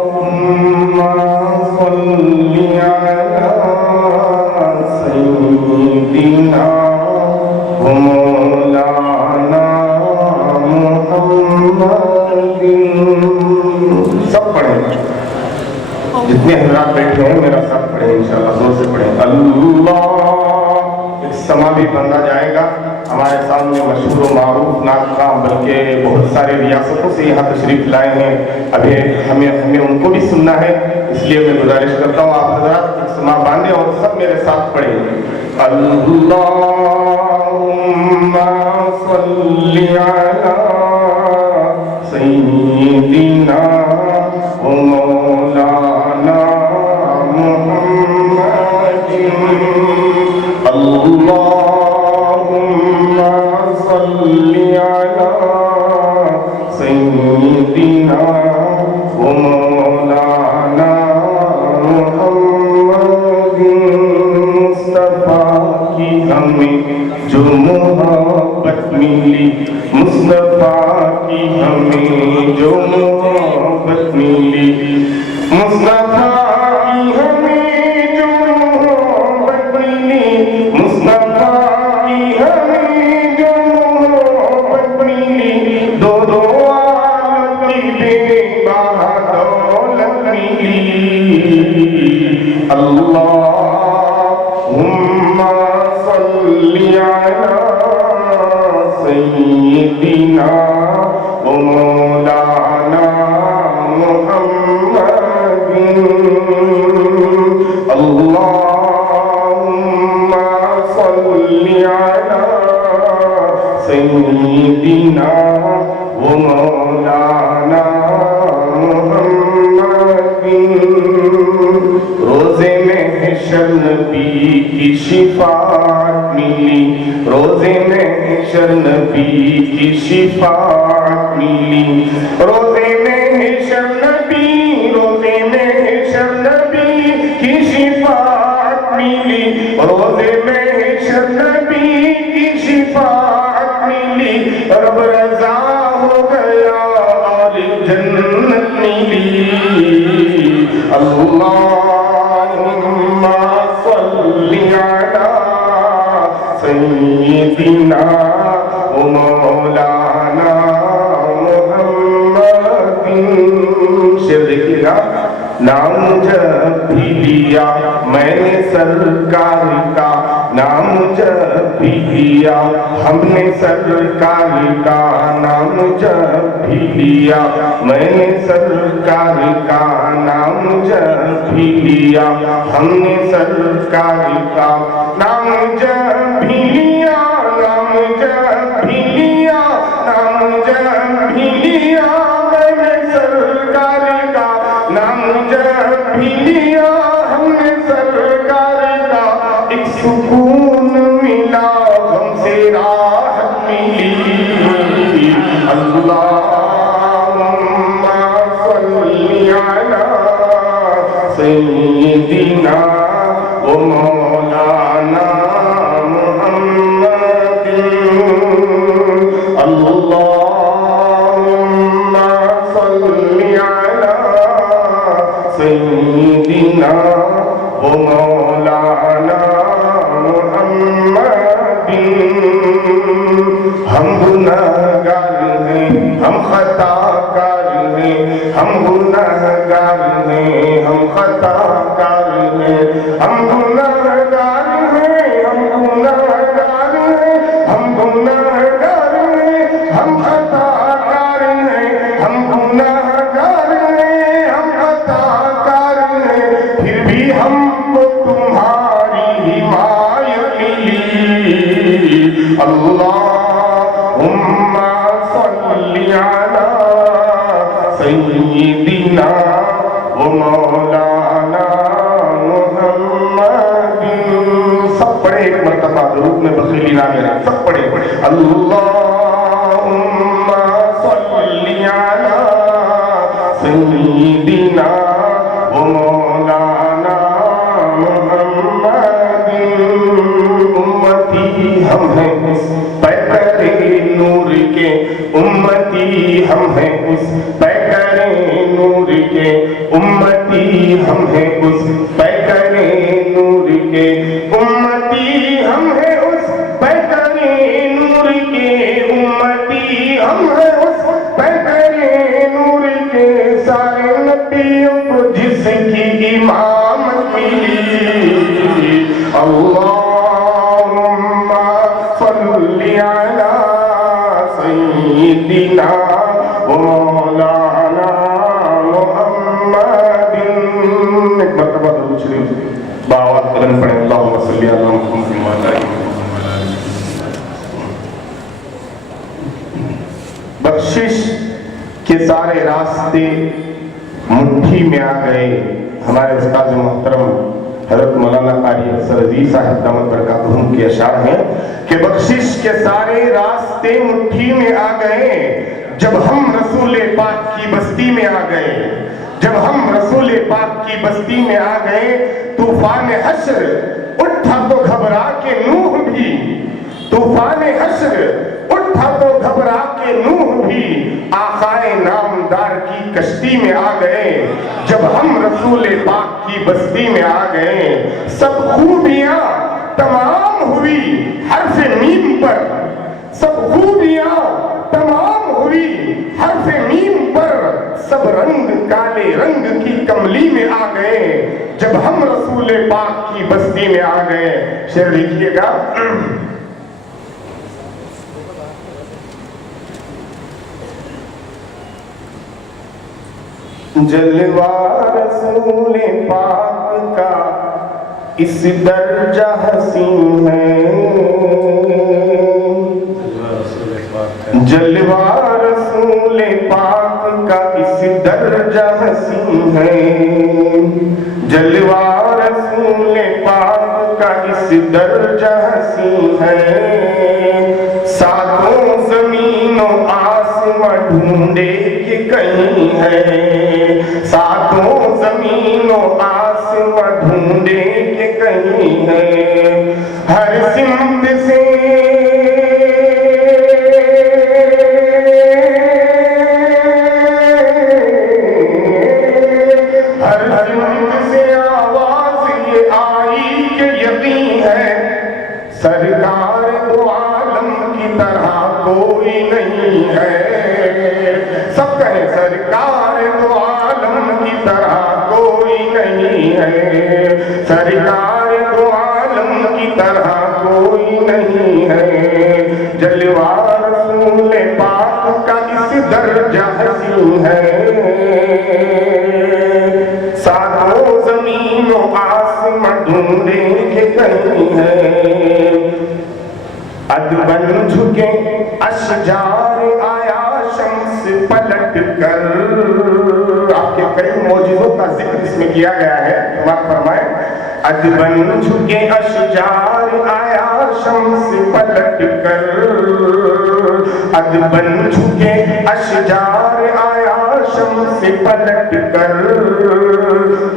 اللهم صل على سيدنا ومولانا محمد. سب پڑھیں, جتنے حضرات بیٹھے ہیں میرا ساتھ پڑھیں انشاءاللہ, زور سے پڑھیں. اللہ. ایک سما بھی بندہ جائے گا. ہمارے سامنے مشہور و معروف نعت خواں بلکہ بہت سارے ریاستوں سے یہاں تشریف لائے ہیں. ابھی ہمیں ان کو بھی سننا ہے, اس لیے میں گزارش کرتا ہوں آپ حضرات ایک سما باندھیں اور سب میرے ساتھ پڑھیں. اللہم صلی علی سیدنا و مولانا محمد. اللہم صلی علی سیدنا و مولانا محمد. مصطفیٰ کی ہمیں جو محبت ملی, مصطفیٰ کی ہمیں جو محبت ملی, مصطفیٰ کی ہمیں جو محبت ملی, مصطفیٰ کی ہمیں جو محبت ملی, دو عالم کی بے بہا دولت ملی. اللہم صلی علی سیدنا و مولانا محمد. اللہم صلی علی سیدنا و مولانا محمد. روزے میں حشر نبی کی شفاعت ملی, روزے میں حشر نبی کی شفاعت ملی, روزے میں حشر نبی, روزے میں حشر نبی کی شفاعت ملی, روزے میں حشر نبی کی شفاعت ملی. رب رضا ہو گیا اور جنت ملی. اللہم صلی علی سیدنا و مولانا محمد. شعر دیکھیے گا. نام جب بھی لیا میں نے سرکار کا, نام جب بھی لیا ہم نے سرکار کا, نام جب بھی لیا میں نے سرکار کا, نام جب بھی لیا ہم نے سرکار کا, نام جب بھی لیا, نام جب بھی لیا, نام جب بھی لیا میں نے سرکار کا, نام جب بھی لیا ہم نے سرکار کا. ایک سکون ملا ہم سے راحت ملی. اللہم صلی علی سیدنا و مولانا محمد. اللہم صلی علی سیدنا و مولانا محمد. ہم گنہگار ہیں, ہم خطا کار ہیں, ہم گنہگار ہیں, ہم خطا کار ہیں, ہم گنہگار ہیں, ہم گنہگار ہیں, ہم گنہگار ہیں, ہم خطا کار ہیں, ہم گنہگار ہیں, ہم خطا کار ہیں. پھر بھی ہم کو تمہاری حمایت ملی. اللہم صلی علی سیدنا و مولانا محمد. سب پڑھے ایک مرتبہ درود میں بخیلی نہ کریں, سب پڑھے. اللہم صلی علی سیدنا و مولانا محمد. امتی ہم ہیں پیکر نور کے, امتی ہم ہیں اس پیکر نبیوں کو جس کی امامت ملی اللہم صلی علی سیدنا و مولانا محمد. ایک مرتبہ درود شریف باوات قدم پڑھیں. اللہم صلی علی محمد و علی بخشش کے سارے راستے مٹھی میں آ گئے. ہمارے استاد محترم حضرت مولانا قاری افسر عزیز صاحب دامت برکاتہم کے اشعار ہیں کہ بخشش کے سارے راستے مٹھی میں آ گئے جب ہم رسول پاک کی بستی میں آ گئے. جب ہم رسول پاک کی بستی میں آ گئے طوفان حشر اٹھا تو گھبرا کے نوح بھی. طوفان حشر اٹھا تو گھبرا کے نوح بھی آقائے نامدار کی کشتی میں آ گئے. جب ہم رسول پاک کی بستی میں آ گئے سب خوبیاں تمام ہوئی حرف میم پر. سب خوبیاں تمام ہوئی حرف میم پر. سب رنگ کالے رنگ کی کملی میں آ گئے جب ہم رسول پاک کی بستی میں آ گئے. شعر لکھیے گا. جلوہ رسول پاک کا اس درجہ حسین ہے. جلوہ رسول پاک کا اس درجہ حسین ہے. جلوہ رسول پاک کا اس درجہ حسین ہے. ساتوں زمین و آسماں ڈھونڈے کہ کہیں ہے. ساتوں زمین و آسماں ڈھونڈے کہ کہیں ہے. ہر سمت سے سرکار دو عالم کی طرح کوئی نہیں ہے. سب کہیں سرکار دو عالم کی طرح کوئی نہیں ہے. سرکار دو عالم کی طرح کوئی نہیں ہے. جلوہ رسول پاک کا اس درجہ حسین ہے. ساتوں زمین و آسماں ڈھونڈے کہ کہیں ہے. ادبن جھکے اشجار آیا شمس پلٹ کر. آپ کے کئی معجزوں کا ذکر اس میں کیا گیا ہے. آپ فرمائیں. ادبن جھکے اشجار آیا شمس پلٹ کر. ادبن جھکے اشجار آیا شمس پلٹ کر.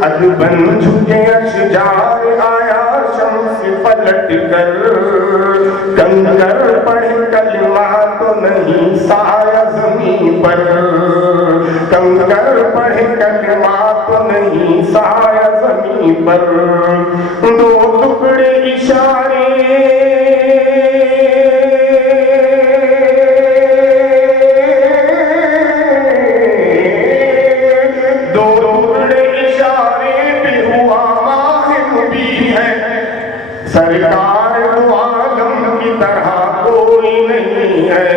ادبن جھکے اشجار آیا شمس پلٹ کر. کنکر پڑھے کلمات تو نہیں سایہ زمین پر. کنکر پڑھے کلمات تو نہیں سایہ زمین پر. دو ٹکڑے اشارے دو ٹکڑے اشارے بھی ہوا ماہر بھی ہے. سرکار دو عالم کی طرح کوئی نہیں ہے.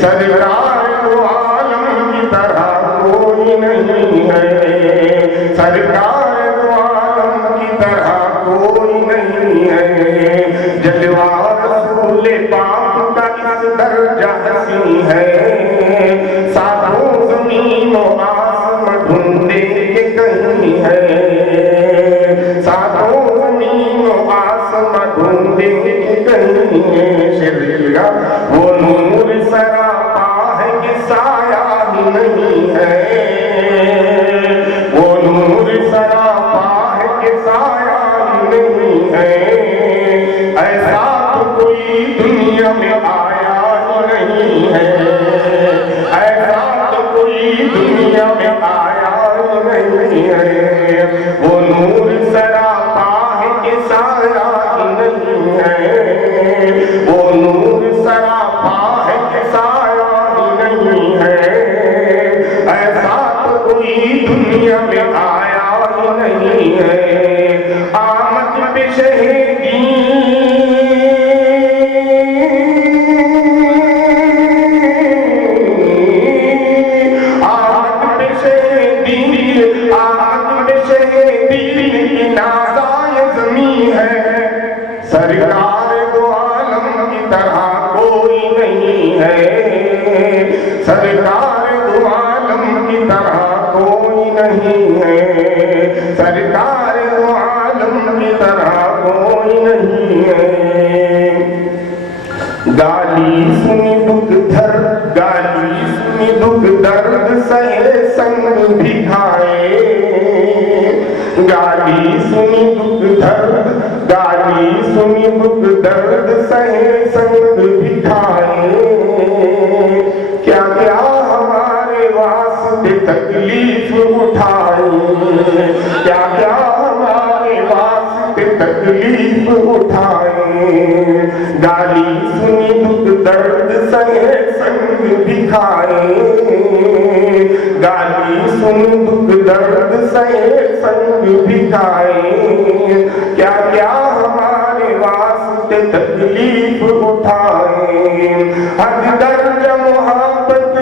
سرکار دو عالم کی طرح کوئی نہیں ہے. سرکار دو عالم کی طرح کوئی نہیں ہے. جلوہ رسول پاک کا اس درجہ حسین ہے. ساتوں زمین و آسماں ڈھونڈے کہ کہیں ہے. ساتوں زمین و آسماں ڈھونڈے کہ کہیں ہے. شعر لکھیے گا. وہ نور سراپا ہے کہ سایہ ہی نہیں ہے. وہ نور سراپا ہے کہ سایہ ہی نہیں ہے. ایسا تو کوئی دنیا میں آیا ہی نہیں ہے. ایسا تو کوئی دنیا میں آیا ہی نہیں ہے. وہ نور سراپا ہے کہ سایہ ہی نہیں ہے. وہ نور سراپا ہے کہ سایہ ہی نہیں ہے. ایسا تو کوئی کوئی دنیا میں آیا ہی نہیں ہے، آمد پہ شہیدی سرکار دو عالم کی طرح کوئی نہیں ہے، سرکار دو عالم کی طرح کوئی نہیں ہے، سرکار دو عالم کی طرح کوئی نہیں ہے۔ گالی سنی دکھ در، گالی سنی دکھ درد سہے سنگ بھی کھائے، گالی سنی دکھ درد، گالی سنی دکھ درد سہے سنگ بھی کھائے، کیا کیا ہمارے واسطے تکلیف اٹھائے، کیا کیا ہمارے واسطے تکلیف اٹھائے، گالی سنی دکھ درد سہے سنگ بھی کھائے، گالی سنی دکھ درد سہے سنگ بھی کھائے، کیا کیا ہمارے واسطے تکلیف اٹھائے، حد درجہ محبت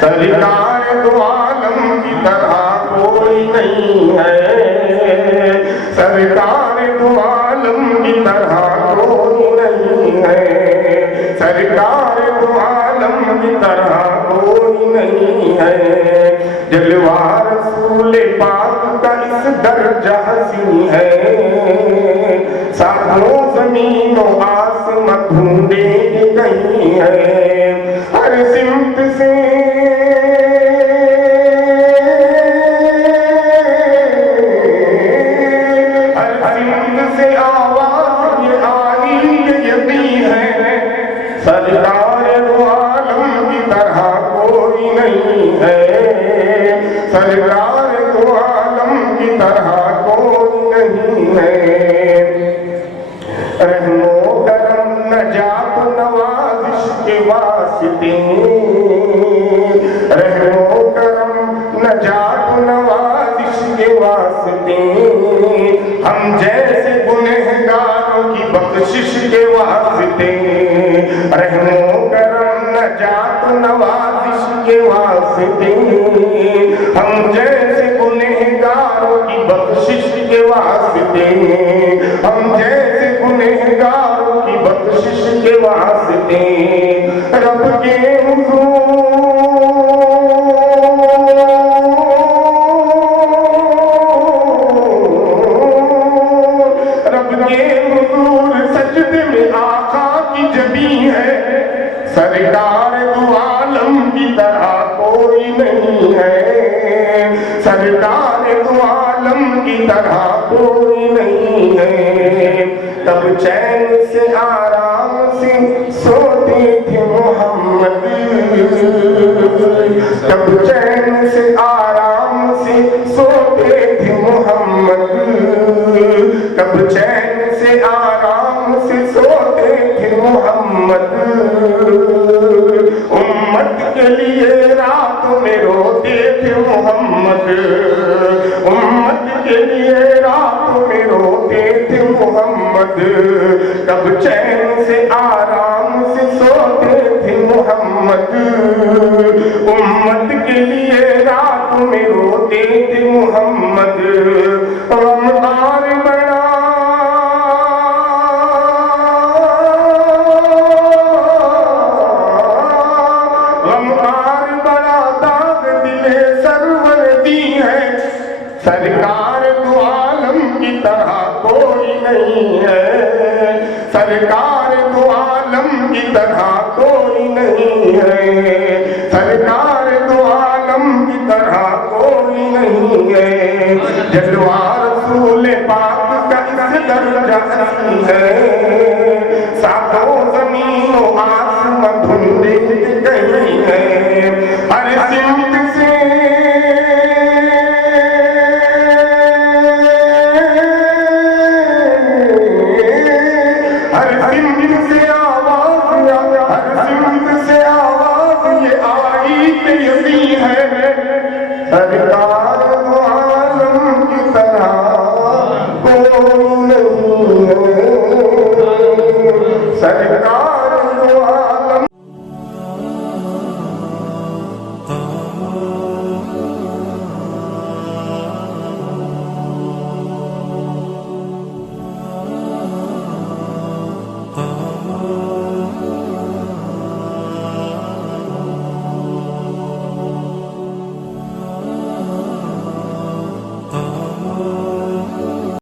سرکار دو عالم کی طرح کوئی نہیں ہے، سرکار دو عالم کی طرح کوئی نہیں ہے، سرکار دو عالم کی طرح کوئی نہیں ہے، جلوہ رسول پاک کا اس درجہ حسین ہے، ساتھوں زمین و آسماں ڈھونڈے کہیں ہے، ہر سمت سے سرکار دو عالم کی طرح کوئی نہیں ہے، سرکار دو عالم کی طرح کوئی نہیں ہے، رحم و کرم نجات نوازش کے واسطے، رحم و کرم نجات نوازش کے واسطے، ہم جیسے گنہگاروں کی بخشش کے واسطے، رحم و کرم نجات نوازش کے واسطے، ہم جیسے گنہگاروں کی بخشش کے واسطے، ہم جیسے گنہگاروں کی بخشش کے واسطے، رب کے حضور سجدے میں آقا کی جبیں ہے، سرکار دو عالم کی طرح کوئی نہیں ہے، سرکار دو عالم کی طرح کوئی نہیں ہے، تب چین سے آرام سے سوتے تھے محمد، تب چین سے آرام سے سوتے تھے محمد، تب چین سے آرام سے سوتے تھے محمد، امت کے لیے رات میں روتے تھے محمد، امت کے لیے رات میں روتے تھے محمد، تب چین سے آرام سے سوتے تھے محمد، امت کے لیے رات میں روتے تھے محمد، غمخوار بڑا سرکار دو عالم کی طرح کوئی نہیں ہے، سرکار دو عالم کی طرح کوئی نہیں ہے، سرکار دو عالم کی طرح کوئی نہیں ہے، جلوہ رسول پاک کا اس درجہ حسین ہے، ساتوں زمین و آسماں ڈھونڈے کہیں ہے، ہر